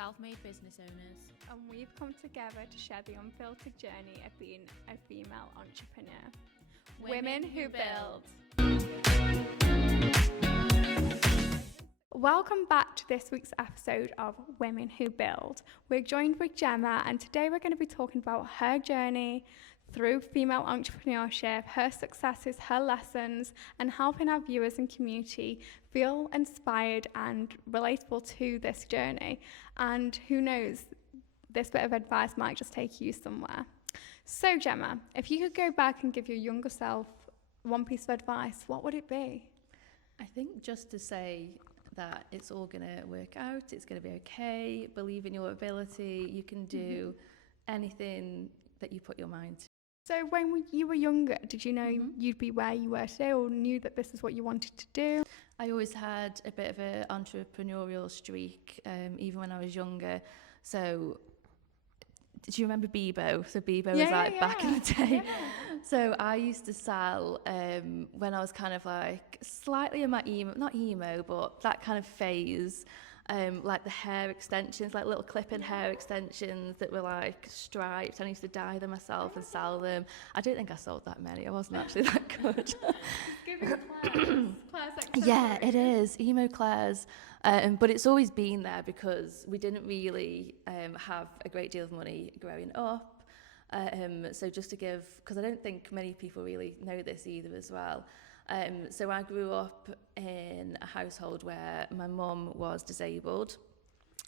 self-made business owners. And we've come together to share the unfiltered journey of being a female entrepreneur. Women who build. Welcome back to this week's episode of Women Who Build. We're joined with Jemma, and today we're going to be talking about her journey through female entrepreneurship, her successes, her lessons, and helping our viewers and community feel inspired and relatable to this journey. And who knows, this bit of advice might just take you somewhere. So Jemma, if you could go back and give your younger self one piece of advice, what would it be? I think just to say that it's all going to work out, it's going to be okay, believe in your ability, you can do anything that you put your mind to. So when you were younger, did you know you'd be where you were today, or knew that this is what you wanted to do? I always had a bit of an entrepreneurial streak, even when I was younger. So, do you remember Bebo? So Bebo was like back in the day. Yeah. So I used to sell when I was kind of like slightly in my emo, not emo, but that kind of phase. Like the hair extensions, like little clip-in hair extensions that were like striped. I used to dye them myself and sell them. I don't think I sold that many. I wasn't actually that good. Give it Claire's yeah, it is. Emo Claire's. But it's always been there because we didn't really have a great deal of money growing up. So just to give, because I don't think many people really know this either as well. So I grew up in a household where my mum was disabled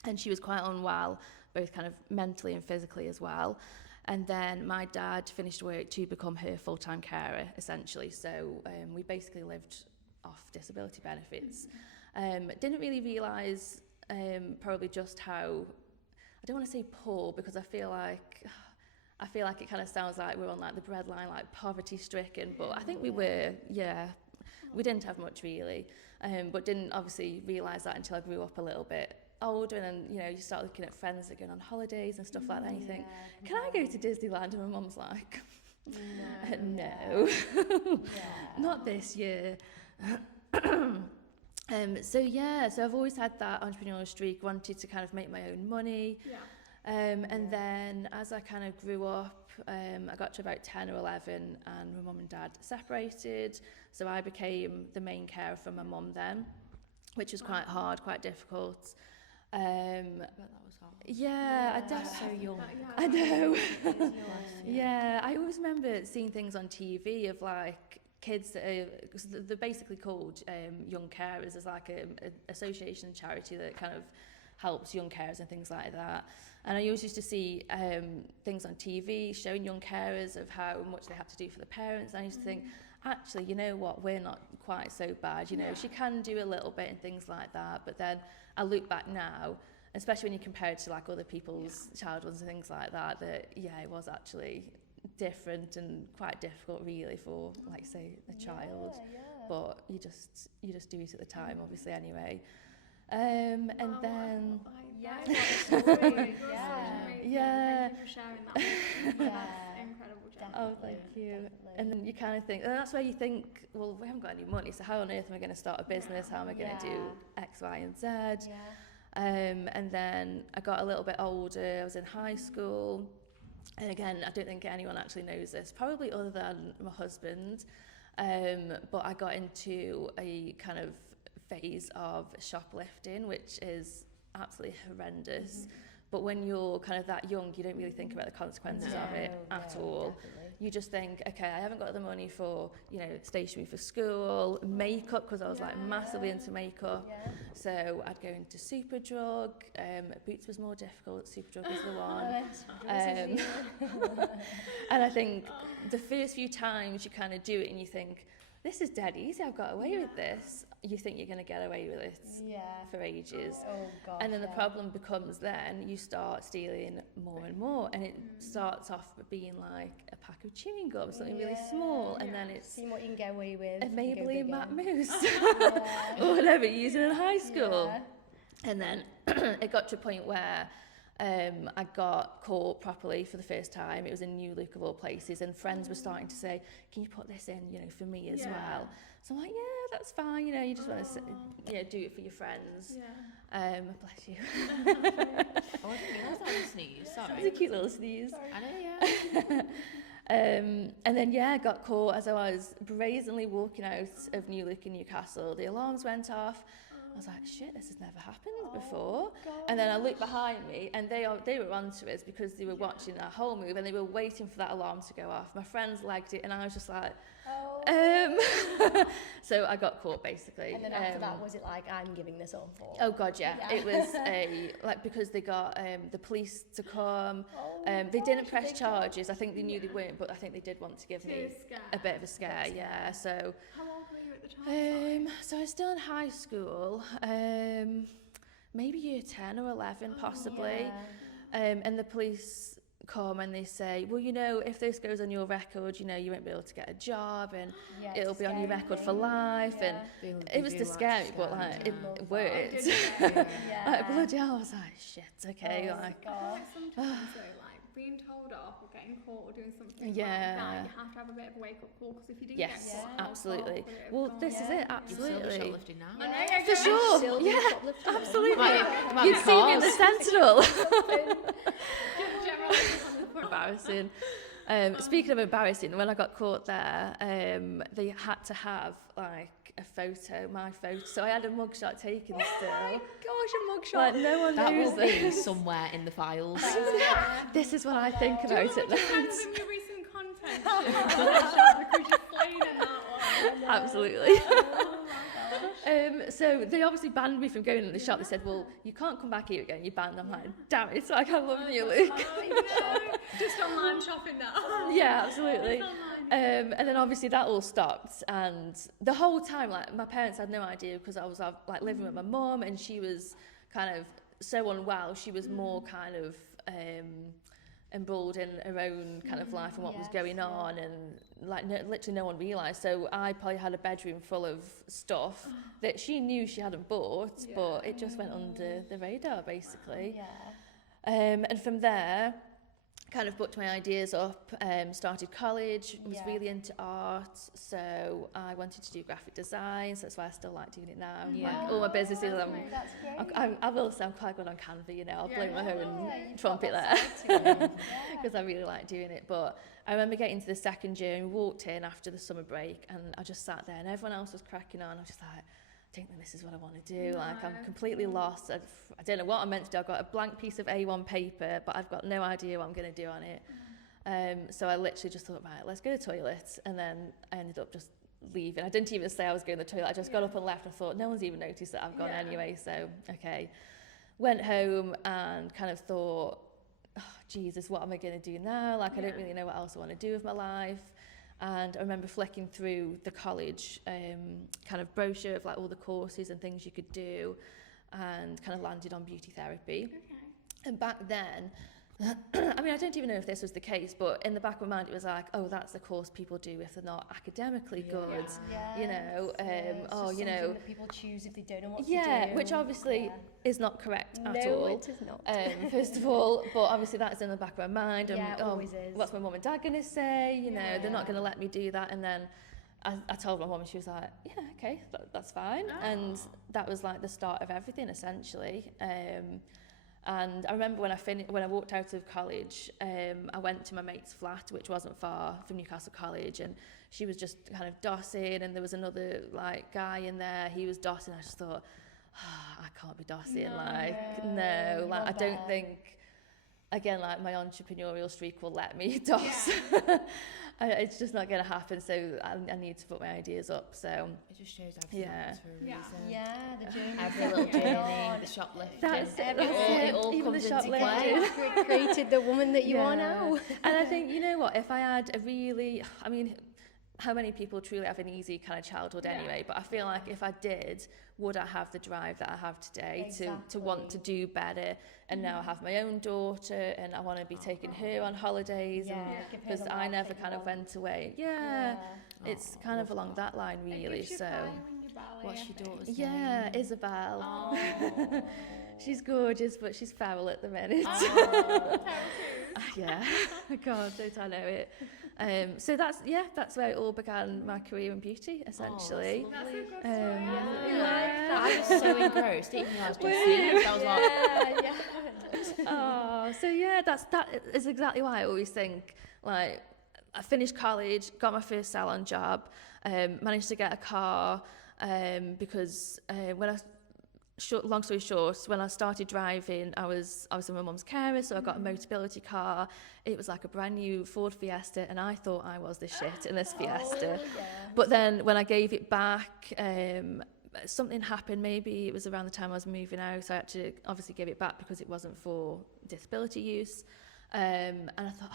and she was quite unwell, both kind of mentally and physically as well. And then my dad finished work to become her full-time carer, essentially. So we basically lived off disability benefits. Didn't really realise probably just how, I don't want to say poor, because I feel like it kind of sounds like we're on like the breadline, like poverty stricken, but I think we were, we didn't have much really, but didn't obviously realise that until I grew up a little bit older, and then, you know, you start looking at friends that are going on holidays and stuff like that, and you think, can I go to Disneyland? And my mum's like, no, not this year. So I've always had that entrepreneurial streak, wanted to kind of make my own money. And then as I kind of grew up, I got to about 10 or 11 and my mum and dad separated. So I became the main carer for my mum then, which was quite hard, quite difficult. I bet that was hard. Yeah, I So young. I know. Yeah, I always remember seeing things on TV of like kids that are, cause they're basically called young carers. There's like an association and charity that kind of helps young carers and things like that. And I always used to see things on TV showing young carers of how much they have to do for the parents. And I used to think, actually, you know what, we're not quite so bad. You know, she can do a little bit and things like that. But then I look back now, especially when you compare it to like other people's child ones and things like that, that, it was actually different and quite difficult really for, like, say, a child. But you just do it at the time, obviously, anyway. And then Thank you for sharing that. That's incredible, Jen. oh, thank you. Definitely. And then you kind of think, and that's where you think, well, we haven't got any money, so how on earth am I going to start a business? How am I going to do X, Y, and Z? And then I got a little bit older. I was in high school, and again, I don't think anyone actually knows this, probably other than my husband. But I got into a kind of phase of shoplifting, which is absolutely horrendous. But when you're kind of that young, you don't really think about the consequences of it at all. Definitely. You just think, okay, I haven't got the money for, you know, stationery for school, makeup, because I was like massively into makeup. So I'd go into Superdrug. Boots was more difficult. Superdrug was the one. And I think the first few times you kind of do it and you think, this is dead easy, I've got away with this. You think you're going to get away with it for ages. Oh, gosh, and then the problem becomes then you start stealing more and more, and it starts off being like a pack of chewing gum, something really small, and then it's seeing what you can get away with. a Maybelline Matte Mousse or whatever you're using in high school. And then it got to a point where I got caught properly for the first time. It was in New Look of all places, and friends were starting to say, can you put this in, you know, for me as well? So I'm like, yeah, that's fine, you know, you just want to, you know, do it for your friends. Yeah. Bless you. Oh, I didn't realise that was a sneeze. Sorry. It's a cute little sneeze. I know, yeah. And then, yeah, got caught as I was brazenly walking out of New Look in Newcastle. The alarms went off. I was like, shit, this has never happened before. And then I looked behind me, and they were onto us because they were watching our whole move, and they were waiting for that alarm to go off. My friends legged it, and I was just like, so I got caught, basically. And then after that, was it like, I'm giving this all for? Oh God, yeah. It was because they got the police to come. They didn't press charges. I think they knew they weren't, but I think they did want to give me a bit of a scare. Yeah. So. How old were you at the time? So I was still in high school. Maybe year 10 or 11, possibly. And the police come and they say, well, you know, if this goes on your record, you know, you won't be able to get a job, and it'll be on your record for life. And it was just scary, but like it worked. Like bloody hell, I was like, shit, okay. Sometimes though, like being told off or getting caught or doing something like that, you have to have a bit of a wake up call, because if you didn't get caught, absolutely. Well, this is it, absolutely. Shoplifting now. For sure, yeah, absolutely. You'd see me in the Sentinel. Embarrassing. Speaking of embarrassing, when I got caught there, they had to have like a photo, my photo. So I had a mugshot taken still. Oh my gosh, a mugshot. Like no one That knows will be this. somewhere in the files. This is what I think about it Send now. them your recent content because you're playing in that one. Absolutely. So they obviously banned me from going in the shop. They said, well, you can't come back here again, you're banned. I'm like, damn it, so I can't love New Look. Just online shopping now. Yeah, absolutely. And then obviously that all stopped, and the whole time, like, my parents had no idea, because I was like living with my mum, and she was kind of so unwell. She was more kind of embroiled in her own kind of life and what was going on, and like literally no one realised. So I probably had a bedroom full of stuff that she knew she hadn't bought, but it just went under the radar, basically. And from there, kind of booked my ideas up, started college, was really into art, so I wanted to do graphic design, so that's why I still like doing it now. Like all my businesses, I will say I'm quite good on Canva, you know, I'll blow my own trumpet there, because I really like doing it. But I remember getting to the second year and walked in after the summer break, and I just sat there and everyone else was cracking on. I was just like, I don't think this is what I want to do. Like, I'm completely lost. I don't know what I'm meant to do. I've got a blank piece of A1 paper, but I've got no idea what I'm going to do on it. So I literally just thought, right, let's go to the toilet. And then I ended up just leaving. I didn't even say I was going to the toilet. I just got up and left. I thought, no one's even noticed that I've gone anyway. So, okay. Went home and kind of thought, oh, Jesus, what am I going to do now? Like, I don't really know what else I want to do with my life. And I remember flicking through the college kind of brochure of like all the courses and things you could do, and kind of landed on beauty therapy. And back then, I mean, I don't even know if this was the case, but in the back of my mind it was like, oh, that's the course people do if they're not academically good, you know, you know, that people choose if they don't know what to do. Yeah, which obviously is not correct at all. No, it is not. First of all, but obviously that's in the back of my mind. And, Yeah, it always is. What's my mum and dad going to say? You know, they're not going to let me do that. And then I told my mum, and she was like, yeah, okay, that's fine. And that was like the start of everything, essentially. And I remember when I walked out of college, I went to my mate's flat, which wasn't far from Newcastle College, and she was just kind of dossing, and there was another like guy in there, he was dossing. I just thought, I can't be dossing, no, like I don't think, again, like my entrepreneurial streak will let me doss. It's just not going to happen, so I need to put my ideas up. So it just shows everything happens for a reason. Yeah, the journey. Every little journey, the shoplifting. That's it all even comes the into play. You created the woman that you are now. And I think, you know what, if I had a really, I mean, how many people truly have an easy kind of childhood anyway, but I feel like if I did, would I have the drive that I have today to want to do better? And now I have my own daughter, and I want to be taking her on holidays, because I never kind of went away. It's kind of along that line, really. So What's your daughter's name? yeah, Isabel. She's gorgeous, but she's feral at the minute. Yeah, God, don't I know it. So that's where it all began, my career in beauty, essentially. That's a good I was so engrossed, even though I was just seeing it. I was like, that is exactly why I always think, like, I finished college, got my first salon job, managed to get a car, because long story short, when I started driving, I was in my mum's carer, so I got a Motability car. It was like a brand new Ford Fiesta, and I thought I was the shit in this Fiesta. But then when I gave it back, something happened. Maybe it was around the time I was moving out, so I had to obviously give it back because it wasn't for disability use. And I thought,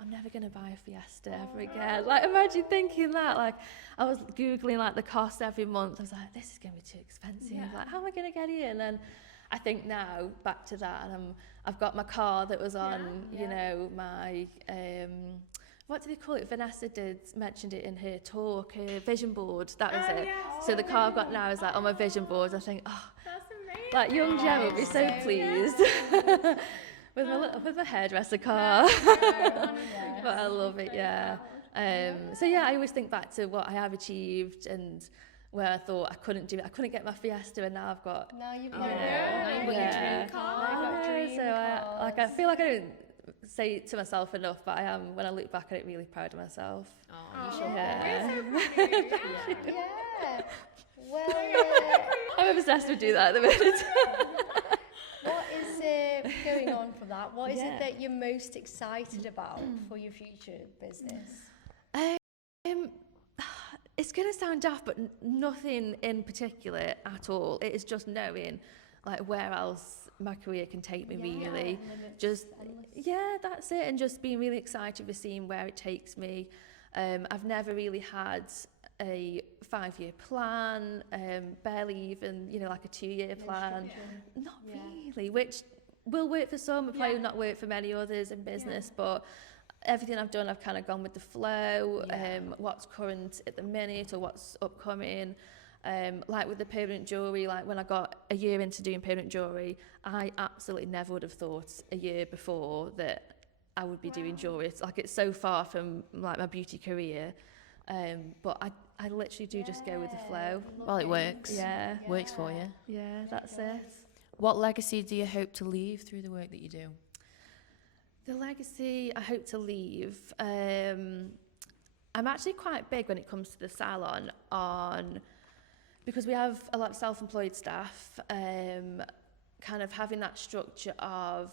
I'm never going to buy a Fiesta ever again. Like, imagine thinking that. Like, I was Googling, like, the costs every month. I was like, this is going to be too expensive. Yeah. Like, how am I going to get it? And then I think now, back to that, and I've got my car that was on, you know, my, what do they call it? Vanessa mentioned it in her talk, her vision board. That was it. Yes. So the car I've got now is, like, on my vision board. I think, That's amazing. like, young Jemma would be so pleased. With my hairdresser car. But I love it, yeah. So yeah, I always think back to what I have achieved and where I thought I couldn't do it. I couldn't get my Fiesta, and now I've got. Now you've got now you've got your dream car. So I feel like I don't say it to myself enough, but I am. When I look back, I get really proud of myself. you should. Yeah. Well, I'm obsessed with do that at the minute. what is going on from that? What is it that you're most excited about for your future business? It's going to sound daft, but nothing in particular at all. It is just knowing, like, where else my career can take me, really. That's it. And just being really excited for seeing where it takes me. I've never really had a 5-year plan, barely even, like a 2-year plan. Not really, which will work for some, but probably not work for many others in business, but everything I've done, I've kind of gone with the flow, what's current at the minute or what's upcoming. Like with the permanent jewellery, like when I got a year into doing permanent jewellery, I absolutely never would have thought a year before that I would be doing jewellery. It's so far from like my beauty career. But I literally do just go with the flow. Well, it works. Yeah. Works for you. Yeah, that's it. What legacy do you hope to leave through the work that you do? The legacy I hope to leave, I'm actually quite big when it comes to the salon because we have a lot of self-employed staff, kind of having that structure of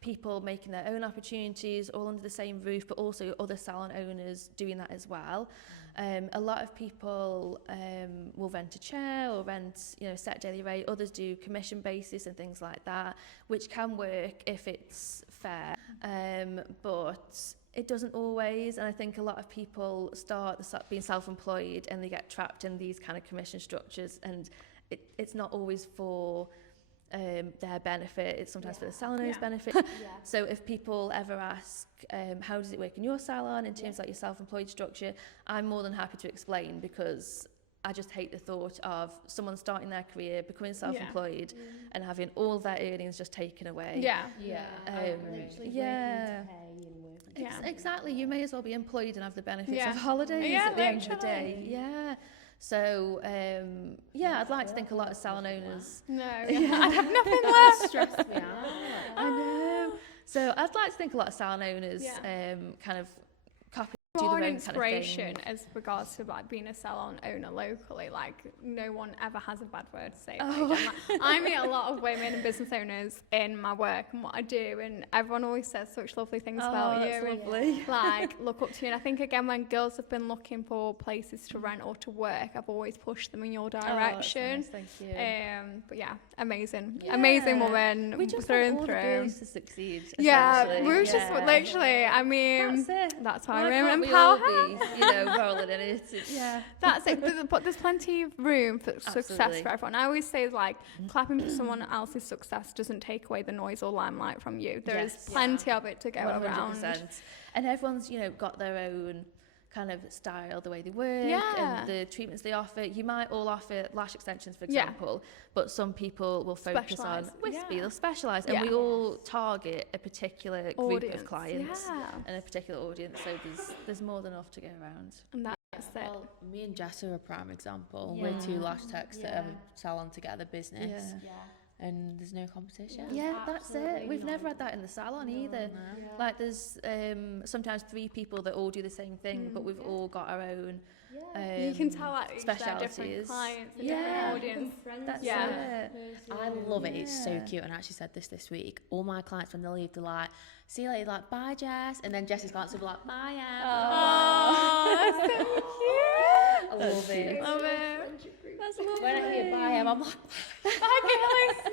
people making their own opportunities all under the same roof, but also other salon owners doing that as well. A lot of people will rent a chair or rent, set daily rate. Others do commission basis and things like that, which can work if it's fair. But it doesn't always. And I think a lot of people start being self-employed and they get trapped in these kind of commission structures. And it's not always for their benefit. It's sometimes for the salon owner's benefit. So if people ever ask, how does it work in your salon in terms of like your self-employed structure, I'm more than happy to explain, because I just hate the thought of someone starting their career, becoming self-employed and having all their earnings just taken away. Exactly. You may as well be employed and have the benefits of holidays at the end of the day. So, I'd like to think a lot of salon owners. I'd have nothing left. Stress me out. I know. So I'd like to think a lot of salon owners kind of copy, do More their an own kind of inspiration thing. as regards to like being a salon owner locally. Like no one ever has a bad word to say. I meet a lot of women and business owners in my work and what I do, and everyone always says such lovely things about you. That's and lovely. like look up to you. And I think again, when girls have been looking for places to rent or to work, I've always pushed them in your direction. That's nice, thank you. But amazing woman. We just through want and all through. the girls to succeed. Yeah, essentially. we were just literally. I mean, That's it. that's why Why we're can't in we all power. be, rolling in it? That's it. But there's plenty of room for success Absolutely. for everyone. I always say like clapping for someone else's success doesn't take away the noise or limelight from you. There is plenty of it to go around. 100%. And everyone's, got their own kind of style, the way they work Yeah. and the treatments they offer. You might all offer lash extensions, for example, but some people will focus on wispy, they'll specialise, and we all target a particular group of clients and a particular audience, so there's more than enough to go around. And that's it. Well, me and Jess are a prime example. We're two lash techs that have a salon together business. And there's no competition. That's it. We've never had that in the salon either. Like there's sometimes 3 people that all do the same thing, but we've all got our own you can tell that each specialities. Different clients, different audience. That's it. I love it. It's so cute. And I actually said this week. All my clients, when they leave, they're like, see you later, like, bye, Jess. And then Jess's clients will be like, bye, Em. Oh, that's so cute. I love it. Love it. That's lovely. When I hear bye, Em, I'm like, Bye, guys.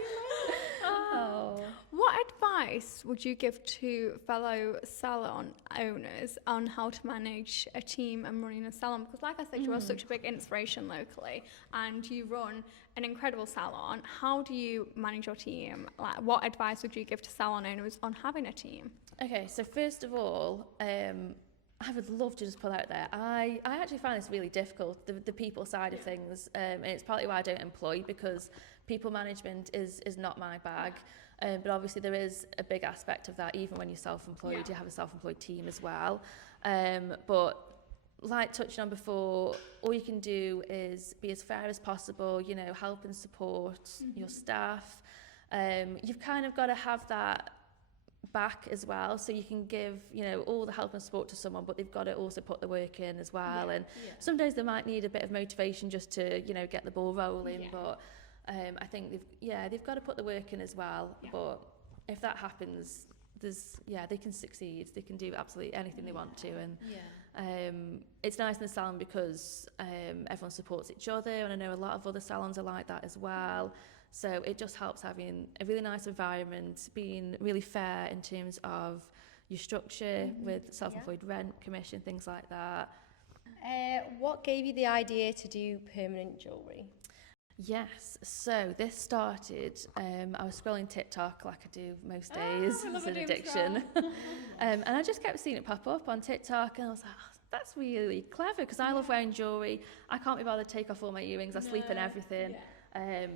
Oh. What advice would you give to fellow salon owners on how to manage a team and running a salon? Because like I said, you are such a big inspiration locally and you run an incredible salon. How do you manage your team? Like, what advice would you give to salon owners on having a team? Okay, so first of all, I would love to just put out there, I actually find this really difficult, the people side of things, and it's partly why I don't employ, because people management is not my bag, but obviously there is a big aspect of that, even when you're self-employed, you have a self-employed team as well, but like touching on before, all you can do is be as fair as possible, you know, help and support your staff. You've kind of got to have that back as well, so you can give, you know, all the help and support to someone, but they've got to also put the work in as well. And some days they might need a bit of motivation just to, you know, get the ball rolling, but I think they've got to put the work in as well. But if that happens, they can succeed, they can do absolutely anything they want to. And it's nice in the salon because everyone supports each other, and I know a lot of other salons are like that as well. So it just helps having a really nice environment, being really fair in terms of your structure with self-employed rent, commission, things like that. What gave you the idea to do permanent jewellery? Yes, so this started, I was scrolling TikTok like I do most days, it's an addiction. And I just kept seeing it pop up on TikTok, and I was like, oh, that's really clever, because I love wearing jewellery. I can't be bothered to take off all my earrings, I sleep in everything.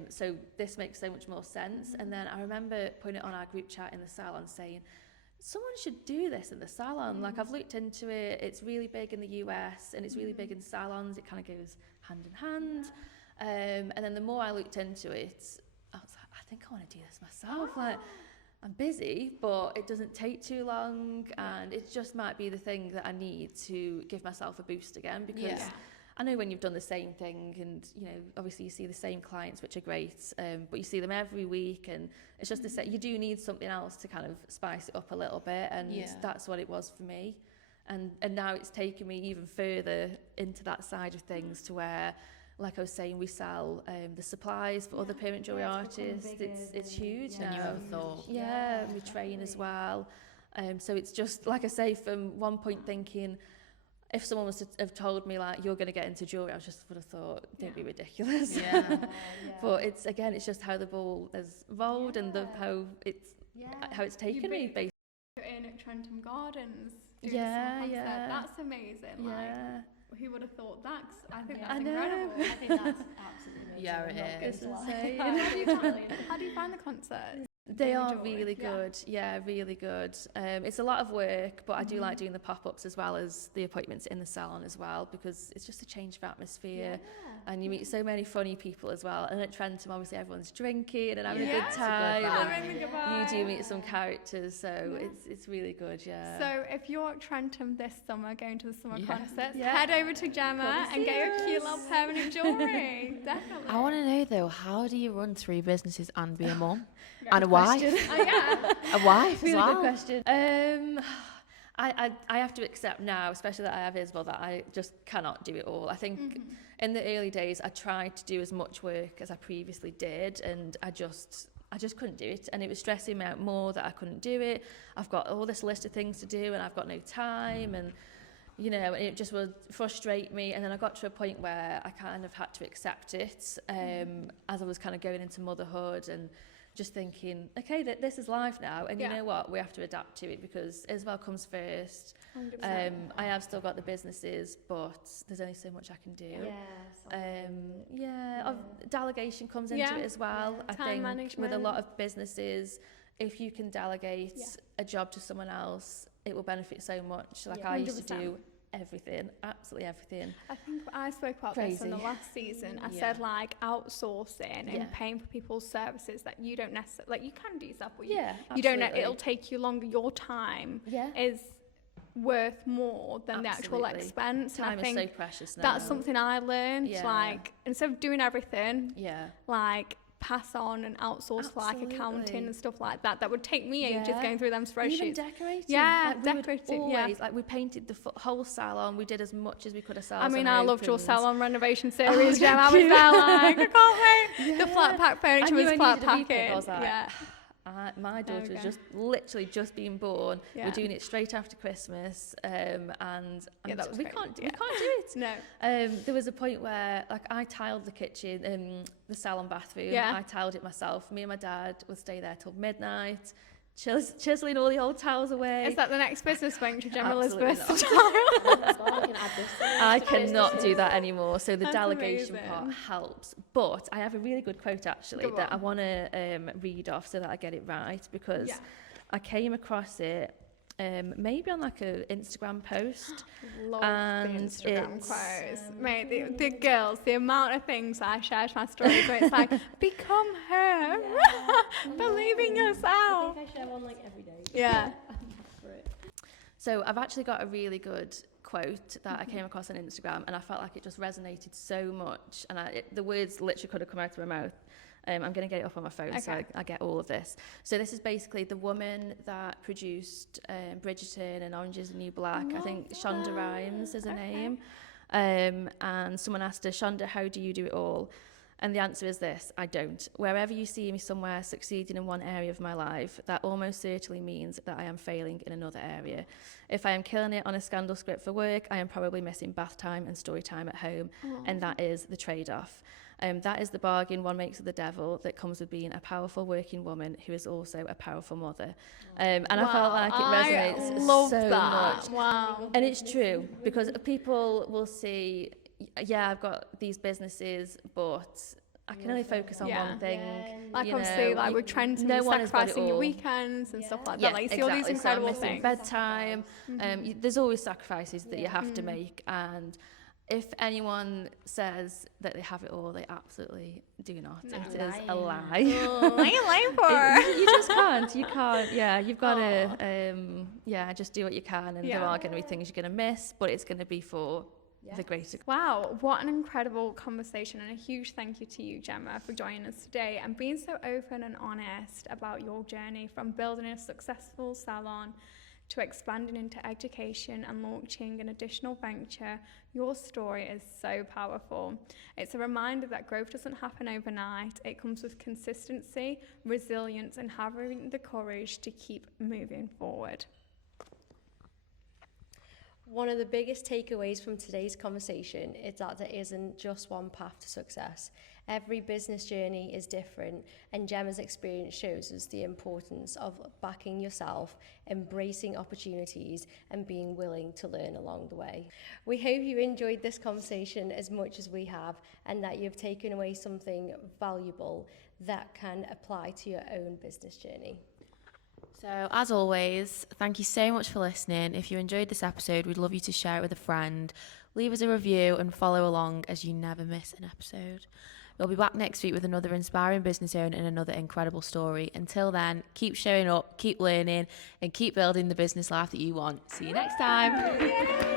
So this makes so much more sense. And then I remember putting it on our group chat in the salon saying, someone should do this in the salon. Like, I've looked into it, it's really big in the US and it's really big in salons, it kind of goes hand in hand. And then the more I looked into it, I was like, I think I want to do this myself. Like, I'm busy, but it doesn't take too long, and it just might be the thing that I need to give myself a boost again, because I know when you've done the same thing, and you know, obviously you see the same clients, which are great, but you see them every week, and it's just the same. You do need something else to kind of spice it up a little bit, and that's what it was for me. And now it's taken me even further into that side of things, to where, like I was saying, we sell the supplies for other permanent jewellery artists. It's huge now. And you ever thought? Yeah, we train as well. So it's just, like I say, from one point thinking, if someone was to have told me, like, you're going to get into jewellery, I just would have thought, don't be ridiculous. But it's, again, it's just how the ball has rolled, and how it's taken me, basically. You're in at Trentham Gardens doing a concert. That's amazing. Like, who would have thought that? 'Cause I think that's incredible. I think that's absolutely amazing. Yeah, it is. It's insane. How do you find the concert? They are really good, really good. It's a lot of work, but I do like doing the pop-ups as well as the appointments in the salon as well, because it's just a change of atmosphere, and you meet so many funny people as well. And at Trentham, obviously everyone's drinking and having a good time, and you do meet some characters, so it's really good. So if you're at Trentham this summer, going to the summer concerts, head over to Jemma and get your cute little permanent jewellery. Definitely. I want to know though, how do you run 3 businesses and be a mum and a wife? A wife as well. Really good question. I have to accept now, especially that I have Isabel, that I just cannot do it all. I think in the early days I tried to do as much work as I previously did, and I just couldn't do it, and it was stressing me out more that I couldn't do it. I've got all this list of things to do, and I've got no time, and you know, it just would frustrate me. And then I got to a point where I kind of had to accept it, as I was kind of going into motherhood, and just thinking, okay, this is life now, and Yeah. you know what, we have to adapt to it because Isabel comes first. 100%. I have still got the businesses, but there's only so much I can do. Delegation comes into Yeah. it as well. Yeah. I Time think with a management. lot of businesses, if you can delegate a job to someone else, it will benefit so much. Like I used to 100%. do everything, absolutely everything. I think I spoke about this in the Crazy. last season. I Yeah. said like outsourcing Yeah. and paying for people's services that you don't necessarily, like you can do yourself, but Yeah, you don't know, absolutely. it'll take you longer. Your time Yeah. is worth more than the actual Absolutely. expense. Time and I is think so precious now. that's something I learned. Yeah. Like instead of doing everything, Yeah. like pass on and outsource for like accounting Absolutely. and stuff like that. That would take me ages Yeah. going through them spreadsheets. Even decorating. Yeah, like, we would decorating, yeah. always, like we painted the whole salon. We did as much as we could ourselves. I mean, and I loved your opened. salon renovation series, Jemma. I was thank there you. like, I can't wait. The Yeah. flat pack I furniture knew was I flat needed a weekend. packing. I was like, Yeah. my daughter Okay. was just literally just being born. Yeah. We're doing it straight after Christmas, and Yeah, that was we crazy, can't yeah. do it. No. There was a point where like I tiled the kitchen, the salon bathroom. Yeah. I tiled it myself. Me and my dad would stay there till midnight, chiseling all the old towels away. Is that the next business venture, Jemma Absolutely Elizabeth? not. I can add this to the I list. cannot do that anymore. So the That's delegation amazing. part helps. But I have a really good quote actually Go that I on. want to read off so that I get it right, because Yeah. I came across it maybe on like a Instagram post. Love And the Instagram it's, quotes. Mate, the girls, the amount of things I share to my stories where it's like, become her. Believe in yourself. I think I share one like every day. Yeah. So I've actually got a really good quote that I came across on Instagram, and I felt like it just resonated so much, and the words literally could have come out of my mouth. I'm going to get it up on my phone so Okay. I get all of this. So this is basically the woman that produced Bridgerton and Orange is the New Black. I think Shonda Rhimes is her name. And someone asked her, Shonda, how do you do it all? And the answer is this: I don't. Wherever you see me somewhere succeeding in one area of my life, that almost certainly means that I am failing in another area. If I am killing it on a scandal script for work, I am probably missing bath time and story time at home. And that is the trade-off. That is the bargain one makes with the devil that comes with being a powerful working woman who is also a powerful mother. And I felt like it resonates I love so that. much. Wow. And it's true, because people will see, yeah, I've got these businesses, but I can only focus on Yeah. one thing. Like you obviously, know, like with Trent, no you're one has got it sacrificing your all. weekends and stuff like Yeah, that. Like you see all these exactly. So I'm incredible missing things. bedtime. There's always sacrifices that you have to make, and if anyone says that they have it all, they absolutely do not. No. It is a Lying. lie. Oh, what are you lying for? You just can't. You can't. Yeah, you've got to. Just do what you can, and Yeah. there are going to be things you're going to miss, but it's going to be for the greater. Wow, what an incredible conversation, and a huge thank you to you, Jemma, for joining us today and being so open and honest about your journey from building a successful salon to expanding into education and launching an additional venture. Your story is so powerful. It's a reminder that growth doesn't happen overnight. It comes with consistency, resilience, and having the courage to keep moving forward. One of the biggest takeaways from today's conversation is that there isn't just one path to success. Every business journey is different, and Jemma's experience shows us the importance of backing yourself, embracing opportunities, and being willing to learn along the way. We hope you enjoyed this conversation as much as we have, and that you've taken away something valuable that can apply to your own business journey. So, as always, thank you so much for listening. If you enjoyed this episode, we'd love you to share it with a friend. Leave us a review and follow along as you never miss an episode. We'll be back next week with another inspiring business owner and another incredible story. Until then, keep showing up, keep learning, and keep building the business life that you want. See you next time.